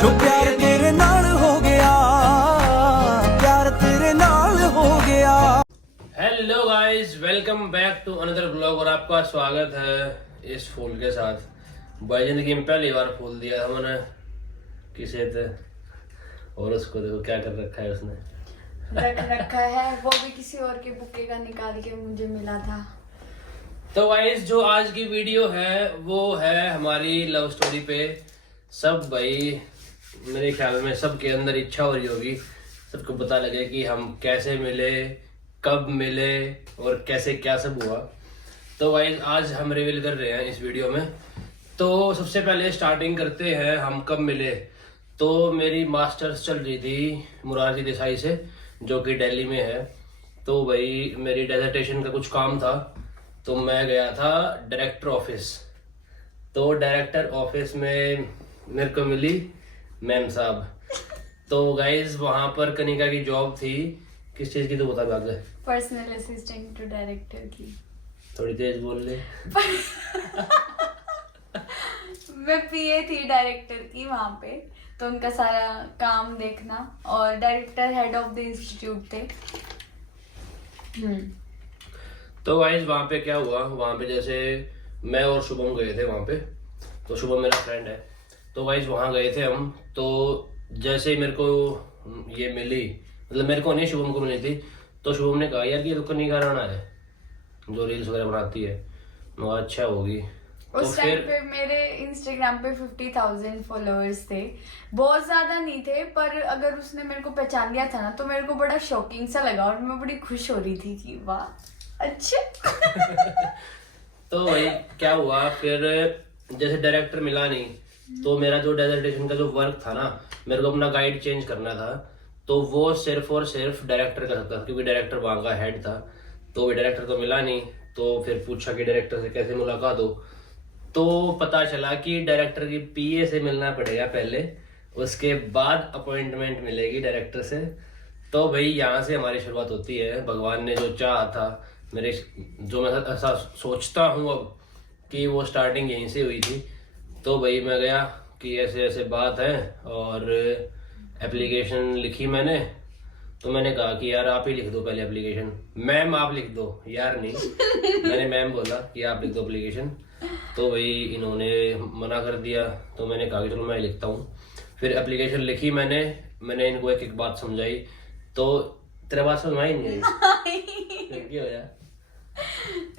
जो प्यार तेरे नाल हो गया, प्यार तेरे नाल हो गया। Hello guys, welcome back to another blog. और आपका स्वागत है इस फूल के साथ। भाई जिंदगी में पहली बार फूल दिया हमने किसे थे, और उसको देखो क्या कर रखा है उसने। रख रखा है, वो भी किसी और के बुके का निकाल के मुझे मिला था। तो गाइस जो आज की वीडियो है वो है हमारी लव स्टोरी पे। सब भाई मेरे ख्याल में सबके अंदर इच्छा हो रही होगी, सबको पता लगे कि हम कैसे मिले, कब मिले और कैसे क्या सब हुआ। तो गाइस आज हम रिवील कर रहे हैं इस वीडियो में। तो सबसे पहले स्टार्टिंग करते हैं हम कब मिले। तो मेरी मास्टर्स चल रही थी मुरारजी देसाई से, जो कि दिल्ली में है। तो भाई मेरी डेजर्टेशन का कुछ काम था, तो मैं गया था डायरेक्टर ऑफिस। तो डायरेक्टर ऑफिस में मेरे को मिली मैम साहब। तो गाइज वहां पर कनिका की जॉब थी, किस चीज की तो बता दो। पर्सनल असिस्टेंट टू डायरेक्टर की। थोड़ी तेज बोल ले। मैं पीए थी डायरेक्टर की वहां पे, तो उनका सारा काम देखना, और director head of the institute थे। तो गाइज वहां पे क्या हुआ, वहां पे जैसे मैं और शुभम गए थे वहां पे। तो शुभम मेरा फ्रेंड है। तो गाइज वहां गए थे हम। तो जैसे मेरे को ये मिली, मतलब मेरे को नहीं शुभम को मिली थी। तो शुभम ने कहा यार ये तो कनिका राणा है जो रील्स वगैरह बनाती है। मैं कहा, अच्छा होगी। उस तो टाइम फिर पे मेरे इंस्टाग्राम पे 50,000 फॉलोअर्स थे। बहुत ज्यादा नहीं थे, पर अगर उसने मेरे को पहचान लिया था ना, तो मेरे को बड़ा शॉकिंग सा लगा और मैं बड़ी खुश हो रही थी कि वाह अच्छा। तो वही क्या हुआ फिर, जैसे डायरेक्टर मिला नहीं, तो मेरा जो डेजर्टेशन का जो वर्क था ना, मेरे को अपना गाइड चेंज करना था। तो वो सिर्फ और सिर्फ डायरेक्टर कर सकता था, क्योंकि डायरेक्टर वहाँ का हेड था। तो वो डायरेक्टर तो मिला नहीं। तो फिर पूछा कि डायरेक्टर से कैसे मुलाकात हो। तो पता चला कि डायरेक्टर की पीए से मिलना पड़ेगा पहले, उसके बाद अपॉइंटमेंट मिलेगी डायरेक्टर से। तो भाई यहाँ से हमारी शुरुआत होती है। भगवान ने जो चाहा था मेरे, जो मैं ऐसा सोचता हूँ अब कि वो स्टार्टिंग यहीं से हुई थी। तो भाई मैं गया कि ऐसे ऐसे बात है, और एप्लीकेशन लिखी मैंने। तो मैंने कहा कि यार आप ही लिख दो पहले एप्लीकेशन। मैम आप लिख दो यार, नहीं मैंने मैम बोला कि आप लिख दो एप्लीकेशन। तो भाई इन्होंने मना कर दिया। तो मैंने कहा कि चलो मैं लिखता हूँ। फिर एप्लीकेशन लिखी मैंने इनको एक एक बात समझाई। तो तेरा बात समझ आई नहीं आई? क्या होया?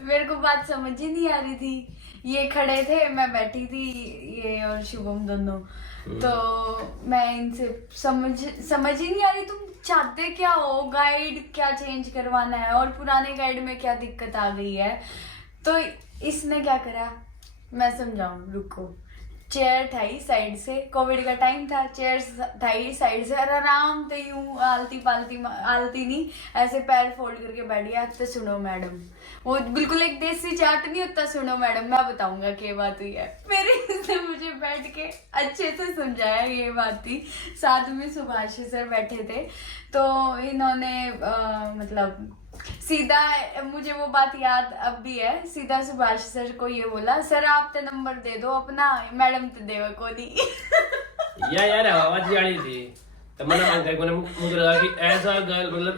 मेरे को बात समझ ही नहीं आ रही थी। ये खड़े थे, मैं बैठी थी, ये और शुभम दोनों। तो मैं इनसे समझ ही नहीं आ रही, तुम चाहते क्या हो, गाइड क्या चेंज करवाना है, और पुराने गाइड में क्या दिक्कत आ गई है। तो इसने क्या करा, मैं समझाऊं, रुको। चेयर ठाई साइड से, कोविड का टाइम था, चेयर ठाई साइड से, और आराम से यूं आलती नहीं, ऐसे पैर फोल्ड करके बैठ गया। तो सुनो मैडम, वो बिल्कुल एक देसी चाट नहीं होता, सुनो मैडम मैं बताऊंगा क्या बात हुई है। फिर इसने मुझे बैठ के अच्छे से समझाया ये बात थी। साथ में सुभाष सर बैठे थे। तो इन्होंने मतलब सीधा, मुझे वो बात याद अब भी है, सीधा सुभाष सर को ये बोला, सर आप तो नंबर दे दो अपना, मैडम तो देवा को नहीं। यार आवाज जानी थी। तो मैंने मुझे लगा कि ऐसा गर्ल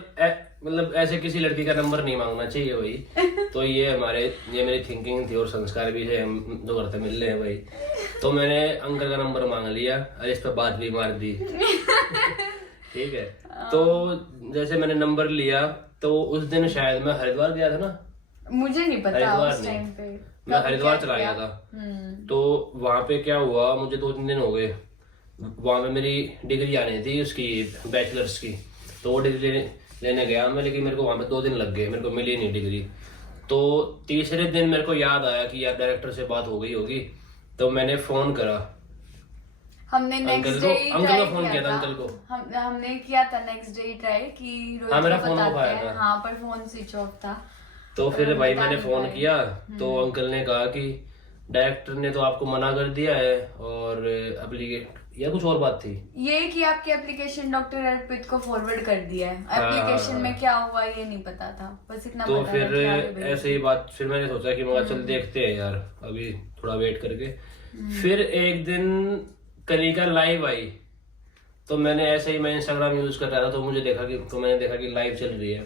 मतलब ऐसे किसी लड़की का नंबर नहीं मांगना चाहिए भाई। तो ये मेरी थिंकिंग थी और संस्कार भी थे, हम दो घर मिल रहे हैं भाई। तो मैंने अंकल का नंबर मांग लिया और इस पर बात भी मार दी। ठीक है। तो जैसे मैंने नंबर लिया, तो उस दिन शायद मैं हरिद्वार गया था ना, मुझे नहीं पता उस टाइम पे, मैं हरिद्वार चला गया था। तो वहां पे क्या हुआ, मुझे 2-3 दिन हो गए। वहां पे मेरी डिग्री आनी थी उसकी, बैचलर्स की। तो वो डिग्री लेने गया मैं, लेकिन मेरे को वहां पे 2 दिन लग गए, मेरे को मिली नहीं डिग्री। तो तीसरे दिन मेरे को याद आया कि यार डायरेक्टर से बात हो गई होगी। तो मैंने फोन करा, हमने नेक्स्ट डे अंकल को फोन किया था। अंकल को हमने किया था नेक्स्ट डे ट्राई कि हाँ, मेरा फोन बताते ऑफ आया हैं। था। हाँ, पर फोन स्विच ऑफ था। तो फिर भाई मैंने बता फोन नहीं किया। तो अंकल ने कहा कि डायरेक्टर ने तो आपको मना कर दिया है, और एप्लीकेशन या कुछ और बात थी, ये कि आपकी एप्लीकेशन डॉक्टर अर्पित को फॉरवर्ड कर दिया है। एप्लीकेशन में क्या हुआ ये नहीं पता था, बस इतना तो पता फिर था कि ऐसे ही बात। फिर मैंने सोचा कि मगर चल देखते हैं यार, अभी थोड़ा वेट करके। फिर एक दिन कनिका लाइव आई तो मैंने ऐसे ही मैं इंस्टाग्राम यूज कर रहा था, तो मैंने देखा कि लाइव चल रही है,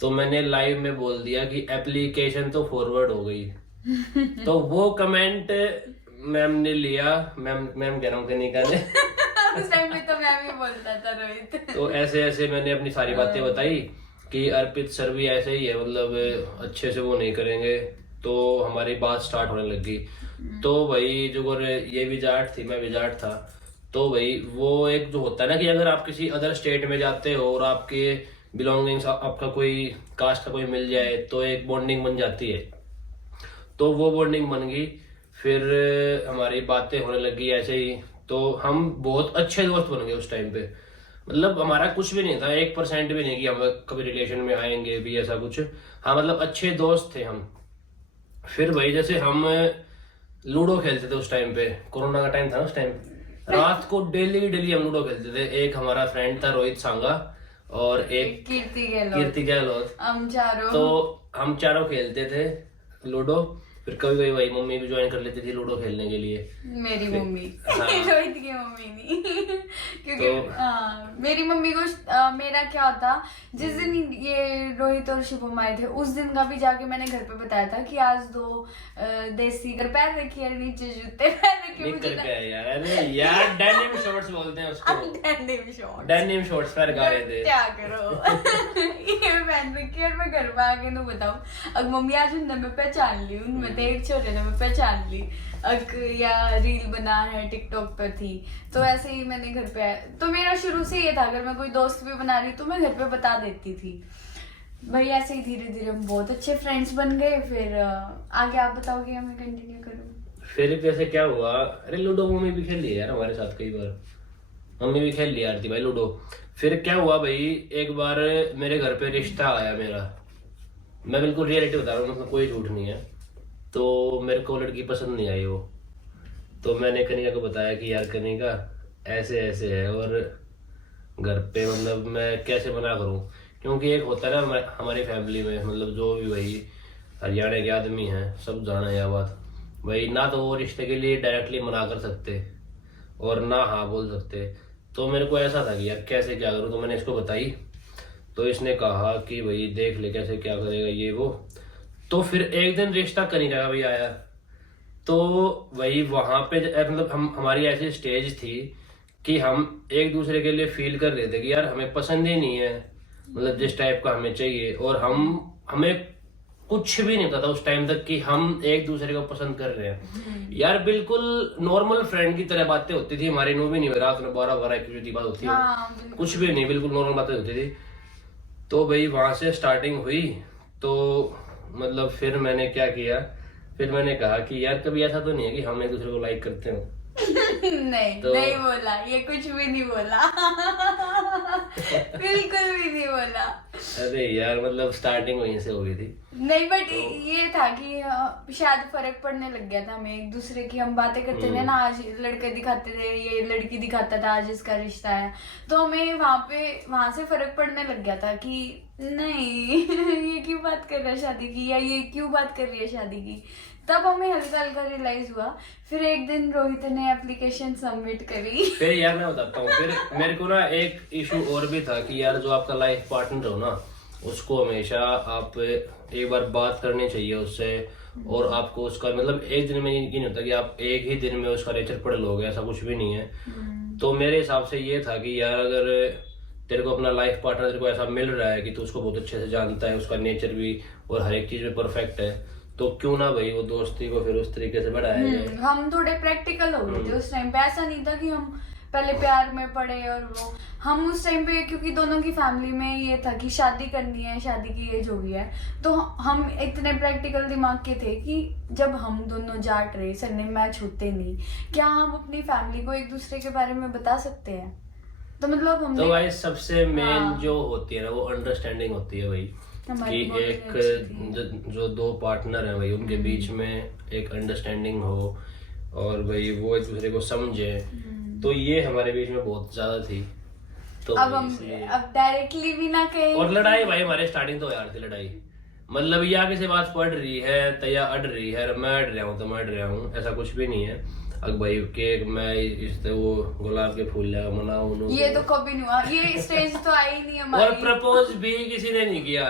तो मैंने लाइव में बोल दिया कि एप्लीकेशन तो फॉरवर्ड हो गई। तो वो कमेंट मैम ने लिया, मैम कह रहा हूँ कनिका ने। उस टाइम में तो मैं भी बोलता था रोहित। तो ऐसे ऐसे मैंने अपनी सारी बातें बताई कि अर्पित सर भी ऐसे ही है, मतलब अच्छे से वो नहीं करेंगे, तो हमारी बात स्टार्ट होने लगी। तो भाई जो ये भी जाट थी, मैं भी जाट था, तो भाई वो एक जो होता है ना कि अगर आप किसी अदर स्टेट में जाते हो और आपके बिलोंगिंग्स, आपका कोई कास्ट का कोई मिल जाए, तो एक बॉन्डिंग बन जाती है। तो वो बॉन्डिंग बन गई, फिर हमारी बातें होने लगी ऐसे ही। तो हम बहुत अच्छे दोस्त बन गए उस टाइम पे, मतलब हमारा कुछ भी नहीं था, 1% भी नहीं कि हम कभी रिलेशन में आएंगे भी, ऐसा कुछ। हाँ, मतलब अच्छे दोस्त थे हम। फिर भाई जैसे हम लूडो खेलते थे उस टाइम पे, कोरोना का टाइम था उस टाइम, रात को डेली हम लूडो खेलते थे। एक हमारा फ्रेंड था रोहित सांगा और एक कीर्ति गहलोत, तो हम चारों खेलते थे लूडो। फिर कभी कभी भाई मम्मी भी ज्वाइन कर लेती थी लूडो खेलने के लिए, मेरी मम्मी। हाँ। रोहित की मम्मी नहीं। क्योंकि मेरी मम्मी को मेरा क्या होता, जिस दिन ये रोहित और शुभम आए थे उस दिन का भी जाके मैंने घर पे बताया था कि आज 2 देसी घर पैर रखिए, नीचे जूते पैर रखिए। मुझे यार, अरे यार डेनिम शॉर्ट्स बोलते हैं उसको, डेनिम शॉर्ट्स पैर गा रहे थे। क्या करो। ये पहन रखी और मैं घर पे आके तो बताऊं, अब मम्मी आज उनने मैं पहचान ली, उनमें तो एक छोरे ने मैं पहचान ली, या रील बना है टिकटॉक पर थी। तो ऐसे ही मैंने घर पे, तो मेरा शुरू से ये था अगर मैं कोई दोस्त भी बना रही तो मैं घर पे बता देती थी भाई। ऐसे ही धीरे धीरे हम बहुत अच्छे फ्रेंड्स बन गए। फिर आगे आप बताओगे, हमें कंटिन्यू करूँ। फिर कैसे क्या हुआ, अरे लूडो मम्मी भी खेल ली यार हमारे साथ कई बार, मम्मी भी खेल लिया थी भाई लूडो। फिर क्या हुआ भाई, एक बार मेरे घर पे रिश्ता आया मेरा, मैं बिल्कुल रियलिटी बता रहा हूँ, मतलब कोई झूठ नहीं है। तो मेरे को लड़की पसंद नहीं आई वो, तो मैंने कनिका को बताया कि यार कनिका ऐसे ऐसे है, और घर पे मतलब मैं कैसे मना करूँ, क्योंकि एक होता है ना हमारी फैमिली में, मतलब जो भी भाई हरियाणा के आदमी हैं सब जाना यह बात भाई, ना तो वो रिश्ते के लिए डायरेक्टली मना कर सकते और ना हाँ बोल सकते। तो मेरे को ऐसा था कि यार कैसे क्या करूँ, तो मैंने इसको बताई, तो इसने कहा कि भाई देख ले कैसे क्या करेगा ये वो। तो फिर एक दिन रिश्ता कनिका का भी आया, तो वही वहां पे मतलब हमारी ऐसी स्टेज थी कि हम एक दूसरे के लिए फील कर रहे थे कि यार हमें पसंद ही नहीं है, मतलब जिस टाइप का हमें चाहिए, और हमें कुछ भी नहीं पता था उस टाइम तक कि हम एक दूसरे को पसंद कर रहे हैं। यार बिल्कुल नॉर्मल फ्रेंड की तरह बातें होती थी हमारी, नो भी नहीं, रात में 12-12 की बात होती है, कुछ भी नहीं, बिल्कुल नॉर्मल बातें होती थी। तो भाई वहां से स्टार्टिंग हुई। तो मतलब फिर मैंने क्या किया, फिर मैंने कहा कि यार कभी ऐसा तो नहीं है कि हम एक दूसरे को लाइक करते हो। नहीं तो... नहीं बोला, ये कुछ भी नहीं बोला। बिल्कुल भी नहीं बोला। अरे यार मतलब स्टार्टिंग वहीं से हो गई थी। नहीं बट तो... ये था कि शायद फर्क पड़ने लग गया था हमें एक दूसरे की, हम बातें करते थे ना, आज लड़के दिखाते थे, ये लड़की दिखाता था आज इसका रिश्ता है, तो हमें वहां से फर्क पड़ने लग गया था कि नहीं ये क्यों बात कर रहा है शादी की, या ये क्यों बात कर रही है शादी की। तब हमें हल्का हल्का रियलाइज हुआ। फिर एक दिन रोहित ने एप्लीकेशन सबमिट करी। फिर यार मैं बताता हूँ, फिर मेरे को ना एक इशू और भी था कि यार जो आपका लाइफ पार्टनर हो ना, उसको हमेशा आप एक बार बात करनी चाहिए उससे, और आपको उसका मतलब एक दिन में ये नहीं होता कि आप एक ही दिन में उसका नेचर पढ़ लोगे, ऐसा कुछ भी नहीं है। तो मेरे हिसाब से ये था कि यार अगर तेरे को अपना लाइफ पार्टनर तेरे को ऐसा मिल रहा है कि तू उसको बहुत अच्छे से जानता है, उसका नेचर भी और हर एक चीज में परफेक्ट है, तो क्यों ना भाई वो दोस्ती को फिर उस तरीके से बढ़ाया जाए। हम थोड़े प्रैक्टिकल हो गए थे उस टाइम पे, ऐसा नहीं था कि हम पहले प्यार में पड़े और वो, हम उस टाइम पे क्योंकि दोनों की फैमिली में ये था कि शादी करनी है, शादी की एज हो गई है, तो हम इतने प्रैक्टिकल दिमाग के थे कि जब हम दोनों जाट रहे, सरनेम मैच होते नहीं, क्या हम अपनी फैमिली को एक दूसरे के बारे में बता सकते हैं? तो मतलब हमने, तो भाई सबसे मेन जो होती है ना वो अंडरस्टैंडिंग होती है भाई, कि एक जो दो पार्टनर है भाई उनके बीच में एक अंडरस्टैंडिंग हो और भाई वो एक दूसरे को समझे, तो ये हमारे बीच में बहुत ज्यादा थी। तो अब डायरेक्टली भी ना कहे। और लड़ाई भाई हमारे स्टार्टिंग तो यार थी लड़ाई, मतलब या किसी बात पढ़ रही है तो या अड़ रही है, मैं अड़ रहा हूँ तो मैं अड़ रहा हूँ, ऐसा कुछ भी नहीं है। अब भाई केक मैं इससे वो गुलाब के फूल लगा मनाऊं, ये तो कभी नहीं हुआ, ये स्टेज तो आई नहीं हमारी। और प्रपोज भी किसी ने नहीं किया,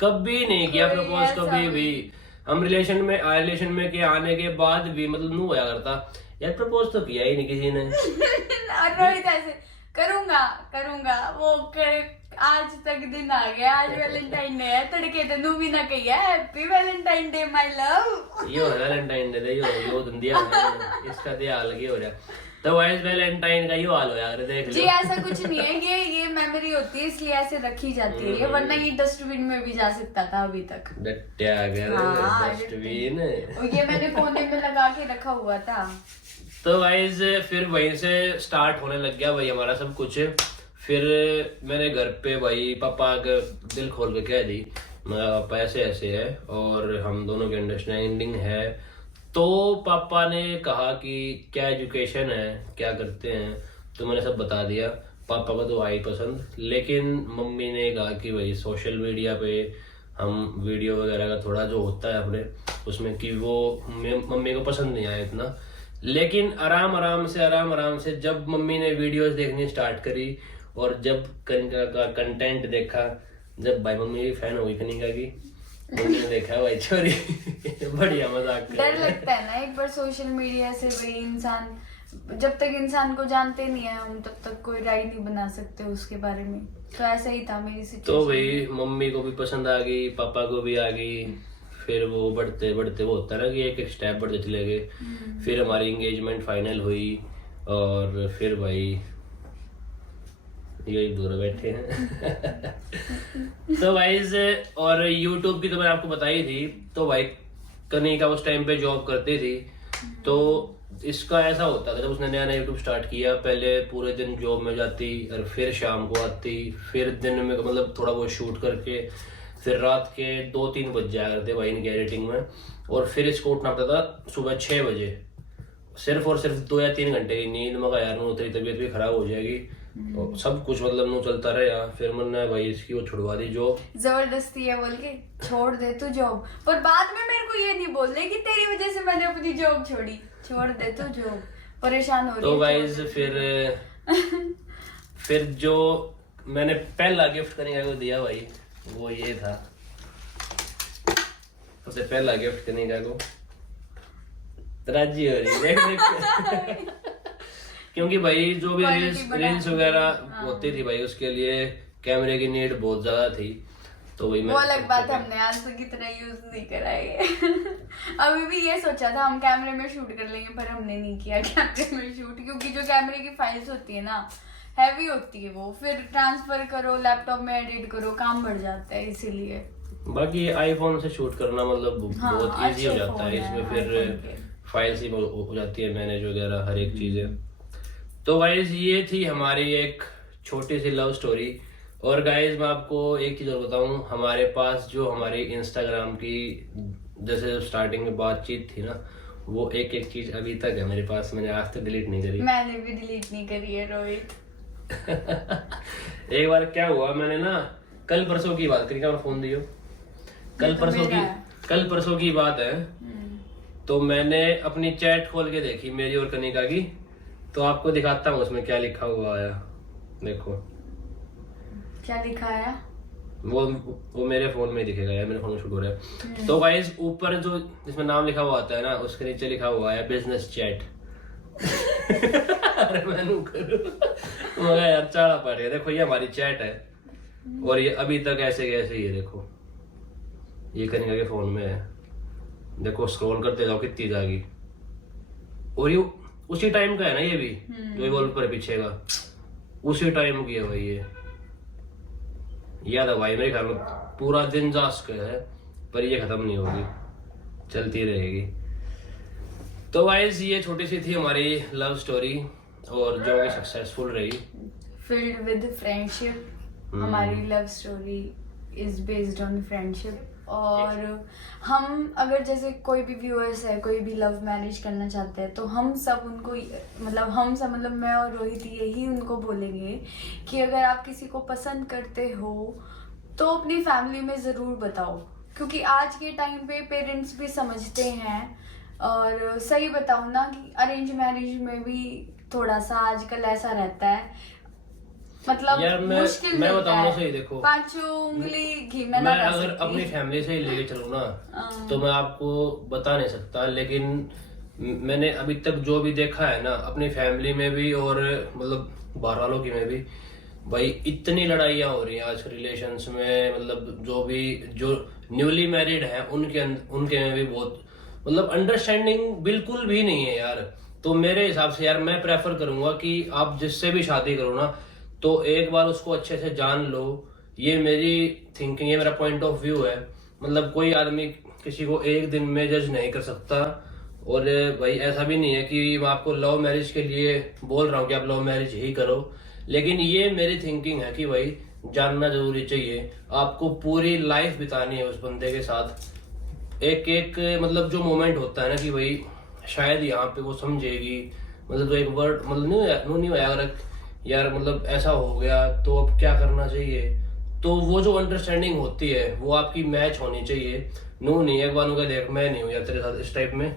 कभी नहीं किया प्रपोज कभी भी। हम रिलेशन में के आने के बाद भी मतलब नू होया करता यार, प्रपोज तो किया ही नहीं किसी ने। और रोहित ऐसे करूंगा वो आज तक दिन आ गया, आज वैलेंटाइन डे है, तड़के ते नू भी ना कहिया happy Valentine day my love. यो वैलेंटाइन डे यो धंधिया इसका तो हाल हो रहा, तो वाइस वैलेंटाइन का यो हाल हो यार, देख जी लो। ऐसा कुछ नहीं है, ये मेमोरी होती है इसलिए ऐसे रखी जाती है ये, वरना ये डस्टबिन में भी जा सकता था अभी तक। डट्या गया हाँ, डस्टबिन। और ये मैंने कोने में लगा के रखा हुआ था। तो गाइस फिर वहीं से स्टार्ट होने लग गया भाई हमारा सब कुछ। फिर मैंने घर पे भाई पापा का दिल खोल के कह दी, मेरा पापा ऐसे ऐसे है और हम दोनों की अंडरस्टैंडिंग है। तो पापा ने कहा कि क्या एजुकेशन है, क्या करते हैं, तो मैंने सब बता दिया। पापा को तो आई पसंद, लेकिन मम्मी ने कहा कि भाई सोशल मीडिया पे हम वीडियो वगैरह का थोड़ा जो होता है अपने उसमें कि वो मम्मी को पसंद नहीं आया इतना। लेकिन आराम आराम से जब मम्मी ने वीडियोस देखनी स्टार्ट करी और जब कनिका का कंटेंट देखा, जब भाई मम्मी भी फैन हुई कनिका की, मम्मी ने देखा भाई छोरी बढ़िया मजाक डर लगता है ना एक बार सोशल मीडिया से, भाई इंसान जब तक इंसान को जानते नहीं है हम तब तक कोई राय नहीं बना सकते उसके बारे में। तो ऐसा ही था मेरी सिचुएशन। तो भाई मम्मी को भी पसंद आ गई, पापा को भी आ गई। फिर वो बढ़ते बढ़ते वो होता है ना कि एक एक स्टेप बढ़ते चले गए। फिर हमारी एंगेजमेंट फाइनल हुई और फिर भाई यही दूर बैठे हैं। तो वाइज और यूट्यूब की तो मैंने आपको बताई थी। तो भाई कनिका उस टाइम पे जॉब करती थी, तो इसका ऐसा होता था जब उसने नया नया यूट्यूब स्टार्ट किया, पहले पूरे दिन जॉब में जाती और फिर शाम को आती, फिर दिन में मतलब थोड़ा बहुत शूट करके फिर रात के 2-3 बज जाया करते भाई इनकी एडिटिंग में, और फिर इसको उठना पड़ता था सुबह 6 बजे, सिर्फ और सिर्फ 2 या 3 घंटे की नींद। मगर यार नो तेरी तबीयत भी खराब हो जाएगी और सब कुछ मतलब नो चलता रहेगा। फिर मैंने भाई इसकी वो छुड़वा दी जॉब, जबरदस्ती है बोल के छोड़ दे तू जॉब, पर बाद में मेरे को ये नहीं बोलने कि तेरी वजह से मैंने अपनी जॉब छोड़ी, छोड़ दे तू जॉब, परेशान हो रही है। तो गाइस फिर जो मैंने पहला गिफ्ट कनिका को दिया भाई वो ये था। सबसे पहला गिफ्ट कनिका को राजी हो रही देख देख क्योंकि भाई जो भी रील्स वगैरह होती थी भाई उसके लिए कैमरे की नीड बहुत ज्यादा थी। तो वही वो अलग बात है, हमने आज तक इतना यूज नहीं करा है। अभी भी ये सोचा था हम कैमरे में शूट कर लेंगे, पर हमने नहीं किया कैमरे में शूट, क्योंकि जो कैमरे की फाइल्स होती है ना हैवी होती है, वो फिर ट्रांसफर करो लैपटॉप में एडिट करो, काम बढ़ जाता है इसीलिए। बाकी आईफोन से शूट करना मतलब बहुत इजी हो जाता है, इसमें फिर फाइल्स ही हो जाती है मैनेज वगैरह हर एक चीजें। तो गाइज ये थी हमारी एक छोटी सी लव स्टोरी। और गाइज मैं आपको एक चीज और बताऊं, हमारे पास जो हमारी इंस्टाग्राम की जैसे स्टार्टिंग में बातचीत थी ना, वो एक एक चीज अभी तक है मेरे पास, मैंने आज तक डिलीट नहीं करी। मैंने भी डिलीट नहीं करी है रोहित। एक बार क्या हुआ, मैंने ना कल परसों की बात करी, क्या फोन दियो, कल परसों की बात है। तो मैंने अपनी चैट खोल के देखी मेरी और कनिका की, तो आपको दिखाता हूँ उसमें क्या लिखा हुआ आया। देखो क्या लिखा आया, वो मेरे फोन में दिखेगा यार, मेरे फोन में शूट हो रहा है। तो गाइस ऊपर जो जिसमें नाम लिखा हुआ आता है ना, उसके नीचे लिखा हुआ है बिजनेस चैट। अरे मैं नू करूं मगर यार चाड़ा पड़ गया। देखो ये हमारी चैट है और ये अभी तक ऐसे कैसे ही है, देखो ये कनिका के फोन में है। देखो स्क्रॉल करते जाओ कितनी जाएगी, और ये उसी टाइम का है ना, ये भी जो वॉलपेपर है पीछे का उसी टाइम की है भाई। ये याद है भाई, मेरे ख्याल में पूरा दिन जास का है, पर ये खत्म नहीं होगी, चलती रहेगी। तो गाइस ये छोटी सी थी हमारी लव स्टोरी और जो कि सक्सेसफुल रही, फिल्ड विद फ्रेंडशिप। हमारी love story is based on friendship. और हम अगर जैसे कोई भी व्यूअर्स है, कोई भी लव मैरिज करना चाहते हैं, तो हम सब उनको मतलब मैं और रोहित यही उनको बोलेंगे कि अगर आप किसी को पसंद करते हो तो अपनी फैमिली में ज़रूर बताओ, क्योंकि आज के टाइम पे पेरेंट्स भी समझते हैं और सही बताऊं ना कि अरेंज मैरिज में भी थोड़ा सा आजकल ऐसा रहता है, मतलब यार मैं मुश्किल मैं मिलता बताऊं ना है। सही, देखो पांचों उंगली घी में मैं ना रख अगर सकती। अपनी फैमिली से ही लेके चलूँ ना तो मैं आपको बता नहीं सकता, लेकिन मैंने अभी तक जो भी देखा है ना अपनी फैमिली में भी और मतलब बाहर वालों की में भी, भाई इतनी लड़ाइयाँ हो रही हैं आज रिलेशंस में, मतलब जो न्यूली मैरिड हैं उनके में भी बहुत मतलब अंडरस्टैंडिंग बिल्कुल भी नहीं है यार। तो मेरे हिसाब से यार मैं प्रेफर करूंगा कि आप जिससे भी शादी करो ना तो एक बार उसको अच्छे से जान लो। ये मेरी थिंकिंग, ये मेरा पॉइंट ऑफ व्यू है। मतलब कोई आदमी किसी को एक दिन में जज नहीं कर सकता। और भाई ऐसा भी नहीं है कि मैं आपको लव मैरिज के लिए बोल रहा हूँ कि आप लव मैरिज ही करो, लेकिन ये मेरी थिंकिंग है कि भाई जानना जरूरी चाहिए। आपको पूरी लाइफ बितानी है उस बंदे के साथ। एक एक मतलब जो मोमेंट होता है ना कि भाई शायद यहाँ पे वो समझेगी, मतलब जो एक वर्ड मतलब नहीं होया अगर यार मतलब ऐसा हो गया तो अब क्या करना चाहिए, तो वो जो अंडरस्टैंडिंग होती है वो आपकी मैच होनी चाहिए। नू नहीं एक बार देख मैं नहीं हूँ यार तेरे साथ इस टाइप में।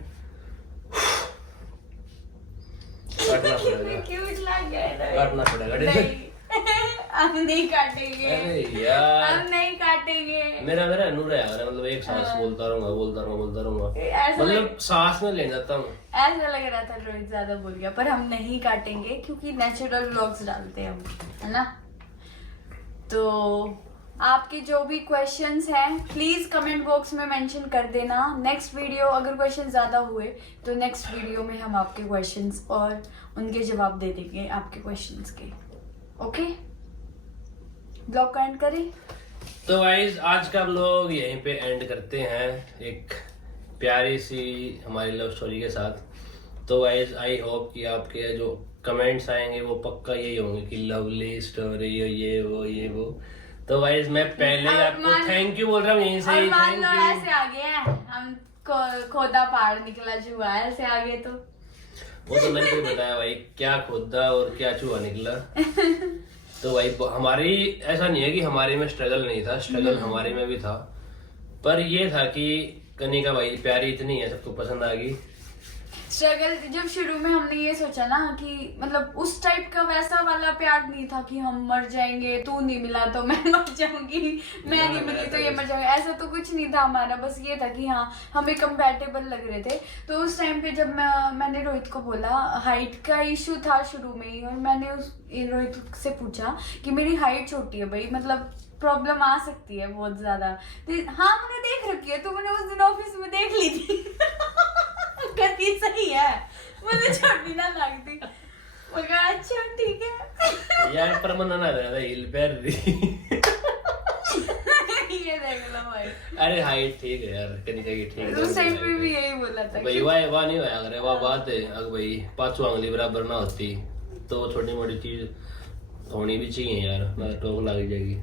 काटना पड़ेगा, क्यूट लग गया है। काटना पड़ेगा। नहीं, हम नहीं काटेंगे। अरे यार हम नहीं काटेंगे। मेरा नूर है यार, मतलब एक सांस बोलता रहूंगा ऐसा मतलब सांस में ले जाता हूँ। ऐसा लग रहा था रोहित ज्यादा बोल गया, पर हम नहीं काटेंगे क्योंकि नेचुरल व्लॉग्स डालते हैं हम, है ना। तो आपके जो भी क्वेश्चंस हैं प्लीज कमेंट बॉक्स में मेंशन कर देना। नेक्स्ट वीडियो अगर क्वेश्चन ज्यादा हुए तो नेक्स्ट वीडियो में हम आपके क्वेश्चंस और उनके जवाब दे देंगे आपके क्वेश्चंस के। ओके, ब्लॉग का एंड करें। तो गाइस आज का व्लॉग यहीं पे एंड करते हैं एक प्यारी सी हमारी लव स्टोरी के साथ। तो गाइस आई होप कि आपके जो कमेंट्स आएंगे वो पक्का यही होंगे कि लवली स्टोरी ये वो। तो गाइस मैं पहले ही आपको थैंक यू बोल रहा हूँ यहीं से ही, मान लो थैंक यू। ऐसे आ गए हैं हम, खोदा पहाड़ निकला चूहा, ऐसे आगे तो वो तो मैंने भी बताया भाई क्या खोदा और क्या चूहा निकला। तो भाई हमारी ऐसा नहीं है कि हमारे में स्ट्रगल नहीं था, स्ट्रगल हमारे में भी था, पर ये था कि कनिका भाई प्यारी इतनी है सबको पसंद आ गई। स्ट्रगल जब शुरू में हमने ये सोचा ना कि मतलब उस टाइप का वैसा वाला प्यार नहीं था कि हम मर जाएंगे, तू नहीं मिला तो मैं मर जाऊंगी, मैं नहीं मिली तो ये मर जाएगा, ऐसा तो कुछ नहीं था हमारा। बस ये था कि हाँ हमें कंपैटिबल लग रहे थे। तो उस टाइम पे जब मैंने रोहित को बोला, हाइट का इशू था शुरू में ही, और मैंने रोहित से पूछा कि मेरी हाइट छोटी है भाई, मतलब प्रॉब्लम आ सकती है बहुत ज्यादा। हाँ मैंने देख रखी है, तो मैंने उस दिन ऑफिस में देख ली थी। कहती सही है, मुझे छोटी ना लगती। मगर अच्छा ठीक है यार पर मन ना रहा था हिल पैर दी। ये देख लो भाई। अरे हाइट ठीक है यार, कनिका की ठीक है। उस टाइम पे भी यही बोला था भाई वाह नहीं होया अगर वाह बात है। अगर भाई 5 उंगली बराबर ना होती तो छोटी मोटी चीज होनी भी चाहिए यार, ना टोक लग जाएगी।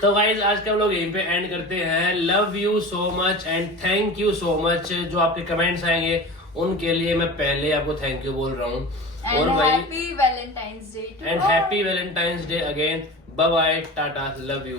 तो गाइज आज का हम लोग यहीं पे एंड करते हैं। Love you so much and thank you so much. जो आपके कमेंट्स आएंगे उनके लिए मैं पहले आपको थैंक यू बोल रहा हूँ। और भाई happy Valentine's day and happy Valentine's day again. Bye bye, टाटा, लव यू।